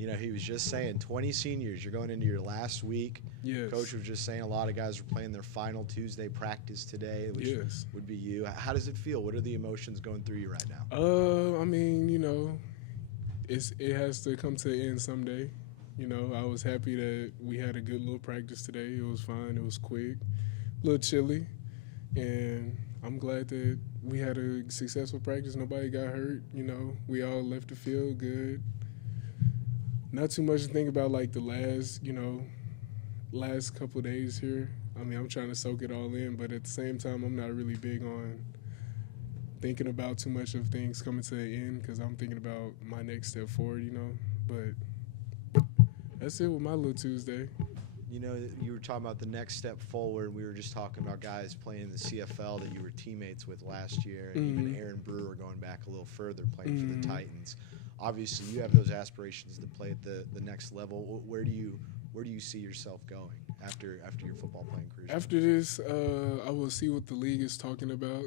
he was just saying 20 seniors, you're going into your last week. Yes. Coach was just saying a lot of guys are playing their final Tuesday practice today, which Yes. would be you. How does it feel? What are the emotions going through you right now? I mean, it has to come to an end someday. I was happy that we had a good little practice today. It was fine. It was quick, a little chilly, and I'm glad that we had a successful practice. Nobody got hurt. We all left the field good. Not too much to think about like the last couple of days here. I mean, I'm trying to soak it all in, but at the same time, I'm not really big on thinking about too much of things coming to the end because I'm thinking about my next step forward, But that's it with my little Tuesday. You were talking about the next step forward. We were just talking about guys playing in the CFL that you were teammates with last year, and even Aaron Brewer going back a little further, playing for the Titans. Obviously, you have those aspirations to play at the next level. Where do you see yourself going after your football playing career? After this, I will see what the league is talking about.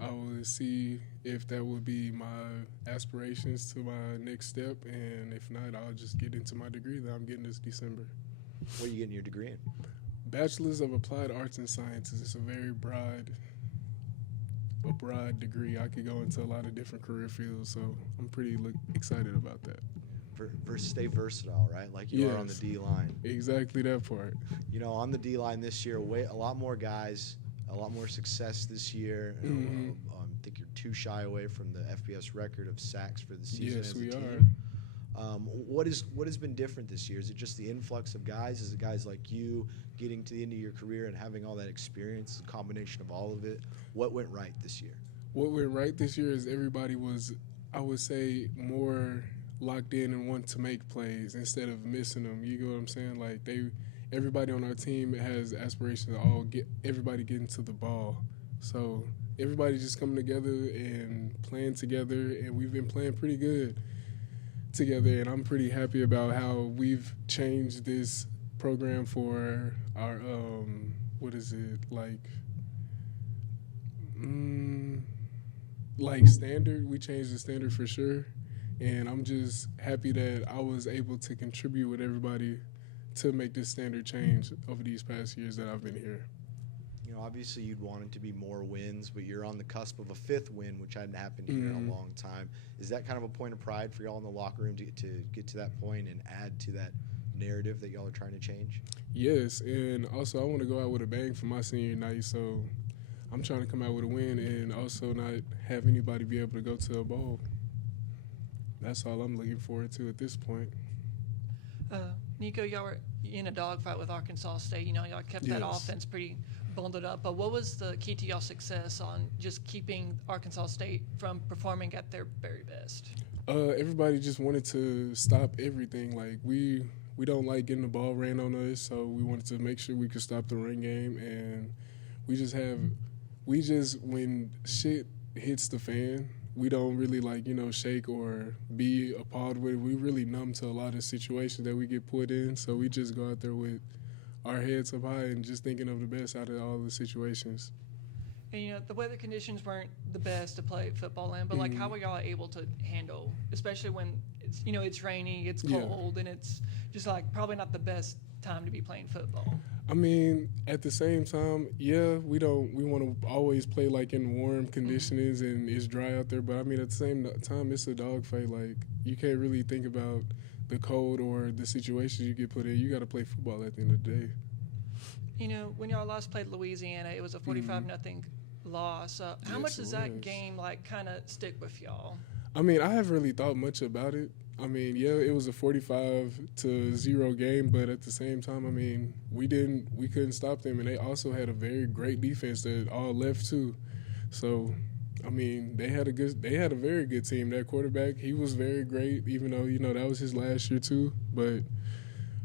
I will see if that would be my aspirations to my next step, and if not, I'll just get into my degree that I'm getting this December. What are you getting your degree in? Bachelor's of Applied Arts and Sciences. It's a very broad degree. I could go into a lot of different career fields, so I'm pretty excited about that. Stay versatile, right? Like you are on the D-line. Exactly that part. On the D-line this year, a lot more guys, a lot more success this year. I think you're too shy away from the FBS record of sacks for the season Yes, as a we team. What has been different this year? Is it just the influx of guys? Is it guys like you getting to the end of your career and having all that experience, a combination of all of it? What went right this year? What went right this year is everybody was, I would say, more locked in and want to make plays instead of missing them. You get what I'm saying? Like everybody on our team has aspirations to everybody getting to the ball. So everybody just coming together and playing together, and we've been playing pretty good together, and I'm pretty happy about how we've changed this program for our standard. We changed the standard for sure, and I'm just happy that I was able to contribute with everybody to make this standard change over these past years that I've been here. Obviously you'd want it to be more wins, but you're on the cusp of a fifth win, which hadn't happened here in a long time. Is that kind of a point of pride for y'all in the locker room to get to that point and add to that narrative that y'all are trying to change? Yes, and also I want to go out with a bang for my senior night, so I'm trying to come out with a win and also not have anybody be able to go to a bowl. That's all I'm looking forward to at this point. Nico, y'all were in a dogfight with Arkansas State. Y'all kept that offense pretty bundled up. But what was the key to y'all's success on just keeping Arkansas State from performing at their very best? Everybody just wanted to stop everything. Like we don't like getting the ball ran on us, so we wanted to make sure we could stop the run game. And when shit hits the fan, we don't really shake or be appalled with it. We really numb to a lot of situations that we get put in, so we just go out there with our heads up high and just thinking of the best out of all the situations. And the weather conditions weren't the best to play football in, but how were y'all able to handle, especially when it's rainy, it's cold, and it's just probably not the best time to be playing football? I mean, at the same time, we want to always play in warm conditions and it's dry out there, but I mean at the same time it's a dogfight. You can't really think about the cold or the situations you get put in. You got to play football at the end of the day. When y'all last played Louisiana, it was a 45-0 loss. How much does that game kind of stick with y'all? I mean, I haven't really thought much about it. I mean, it was a 45-0 game, but at the same time, I mean, we couldn't stop them, and they also had a very great defense that all left too. So, I mean, they had a very good team. That quarterback, he was very great, even though that was his last year too. But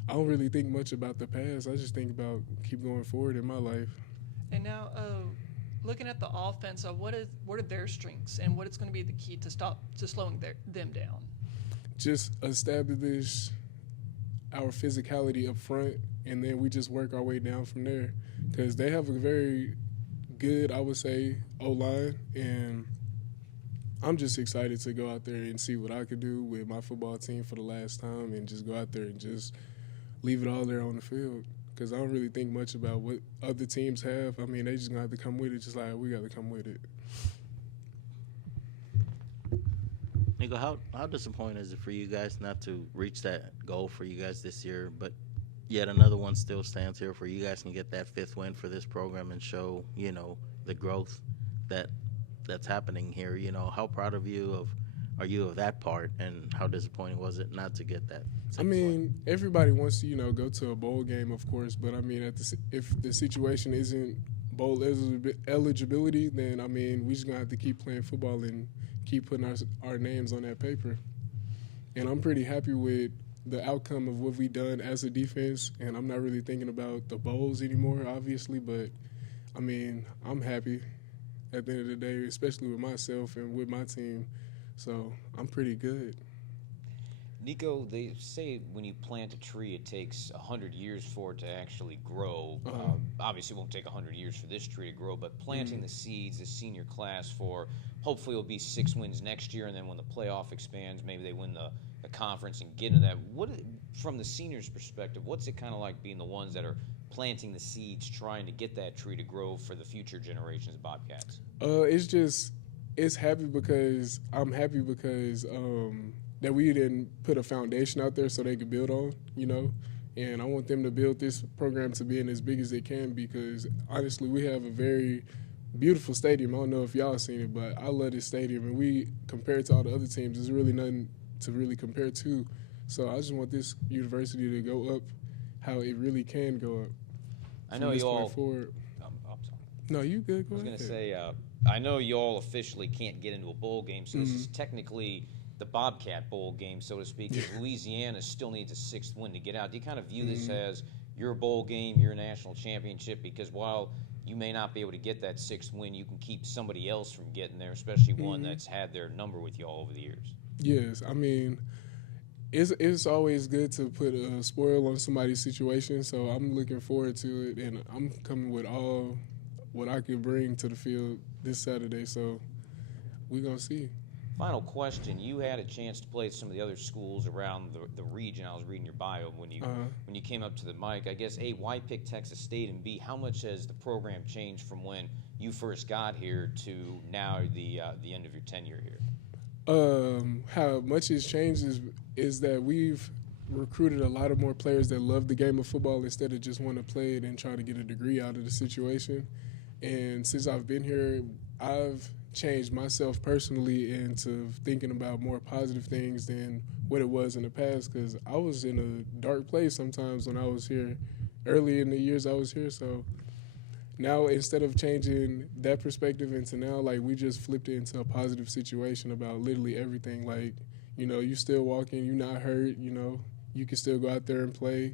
I don't really think much about the past. I just think about keep going forward in my life. And now, looking at the offense, what are their strengths, and what is going to be the key to slowing them down? Just establish our physicality up front, and then we just work our way down from there. Because they have a very good, I would say, O-line, and I'm just excited to go out there and see what I could do with my football team for the last time and just go out there and just leave it all there on the field. Because I don't really think much about what other teams have. I mean, they just going to have to come with it just like we got to come with it. Nico, how disappointing is it for you guys not to reach that goal for you guys this year, but yet another one still stands here for you guys can get that 5th win for this program and show, the growth that's happening here? How proud are you of that part, and how disappointing was it not to get that 6th win? Everybody wants to, go to a bowl game, of course, but if the situation isn't bowl eligibility, then we just gonna have to keep playing football and keep putting our names on that paper. And I'm pretty happy with the outcome of what we've done as a defense, and I'm not really thinking about the bowls anymore, obviously, but I'm happy at the end of the day, especially with myself and with my team. So I'm pretty good. Nico, they say when you plant a tree, it takes 100 years for it to actually grow. Obviously, it won't take 100 years for this tree to grow, but planting the seeds, the senior class for hopefully it'll be 6 wins next year, and then when the playoff expands, maybe they win the conference and get into that. From the seniors' perspective, what's it kind of like being the ones that are planting the seeds, trying to get that tree to grow for the future generations of Bobcats? It's happy because I'm happy because that we didn't put a foundation out there so they could build on, and I want them to build this program to being as big as it can because, honestly, we have a very beautiful stadium. I don't know if y'all seen it, but I love this stadium, and we, compared to all the other teams, there's really nothing to really compare to. So I just want this university to go up how it really can go up. I know you all. I'm sorry. No, you good. Go ahead. I was going to say, I know you all officially can't get into a bowl game, so this is technically the Bobcat Bowl game, so to speak, because Louisiana still needs a 6th win to get out. Do you kind of view this as your bowl game, your national championship? Because while you may not be able to get that 6th win, you can keep somebody else from getting there, especially one that's had their number with you all over the years. Yes, it's always good to put a spoil on somebody's situation, so I'm looking forward to it, and I'm coming with all what I can bring to the field this Saturday, so we're going to see. Final question. You had a chance to play at some of the other schools around the region. I was reading your bio when you came up to the mic. I guess, A, why pick Texas State, and B, how much has the program changed from when you first got here to now the end of your tenure here? How much it's changed is that we've recruited a lot of more players that love the game of football instead of just want to play it and try to get a degree out of the situation. And since I've been here, I've changed myself personally into thinking about more positive things than what it was in the past, because I was in a dark place sometimes when I was here, early in the years I was here. So now, instead of changing that perspective into now, like, we just flipped it into a positive situation about literally everything. Like, you still walking, you're not hurt, you can still go out there and play,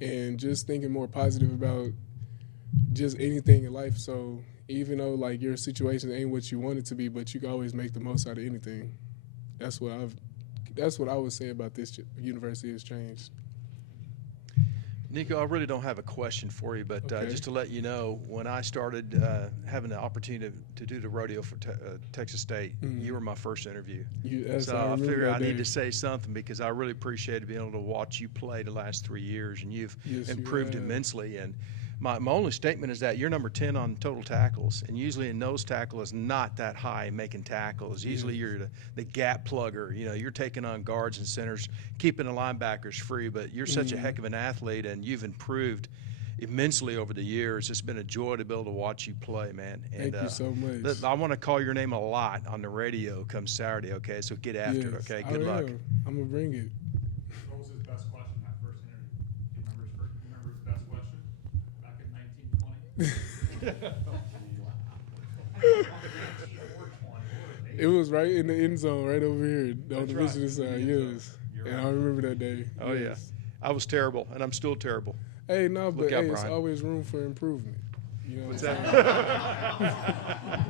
and just thinking more positive about just anything in life. So even though, like, your situation ain't what you want it to be, but you can always make the most out of anything. That's what I would say about this university has changed. Nico, I really don't have a question for you, but Okay. just to let you know, when I started having the opportunity to do the rodeo for Texas State, you were my first interview. So I figured I need to say something because I really appreciated being able to watch you play the last 3 years, and you've improved immensely. And my only statement is that you're number 10 on total tackles, and usually a nose tackle is not that high in making tackles. Usually you're the gap plugger. You're taking on guards and centers, keeping the linebackers free, but you're such a heck of an athlete, and you've improved immensely over the years. It's been a joy to be able to watch you play, man. And, Thank you so much. I want to call your name a lot on the radio come Saturday, okay? So get after it, okay? Good luck. I'm going to bring it. What was his best question in that first interview? Do you remember his best question back in 1920? It was right in the end zone, right over here on the right. visitor side. Yes, and I remember that day. Oh, yes. yeah. I was terrible, and I'm still terrible. Hey, no, but Look out, it's Brian. always room for improvement. You know What's what I'm that?